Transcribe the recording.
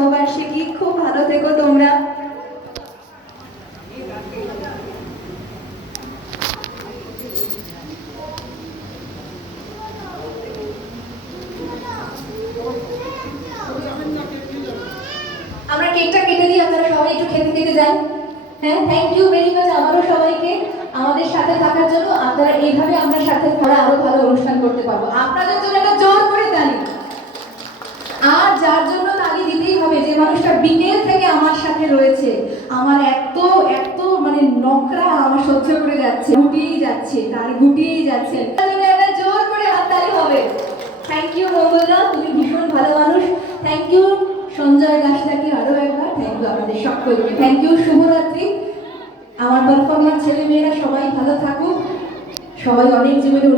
নববার্ষিকী। খুব ভালো থেকো তোমরা। আমরা কেকটা কেটে দিই, আপনারা সবাই একটু খেতে খেতে যান। হ্যাঁ, থ্যাংক ইউ ভেরি মাচ আমারও সবাইকে আমাদের সাথে থাকার জন্য। আপনারা এইভাবে আমরা সাথে পরে আরো ভালো অনুষ্ঠান করতে পারবো। আপনাদের জন্য একটা জোর করে তালি। আর যার জন্য তালি দিতেই হবে, যে মানুষটা বিকেল থেকে আমার সাথে রয়েছে, আমার এত এত মানে নকরা আমার সহ্য করে যাচ্ছে, গুটিয়েই যাচ্ছে, তার গুটিয়েই যাচ্ছে, তার জন্য একটা জোর করে হাততালি হবে। থ্যাংক ইউ মঙ্গলদা, তুমি ভীষণ ভালো মানুষ। থ্যাংক ইউ সঞ্জয় দাসদাকে আরো একবার থ্যাংক ইউ আমাদের সকলকে। থ্যাংক ইউ, শুভরাত্রি। আমার পারফরমেন্স ছেলে মেয়েরা সবাই ভালো থাকুক, সবাই অনেক জীবনে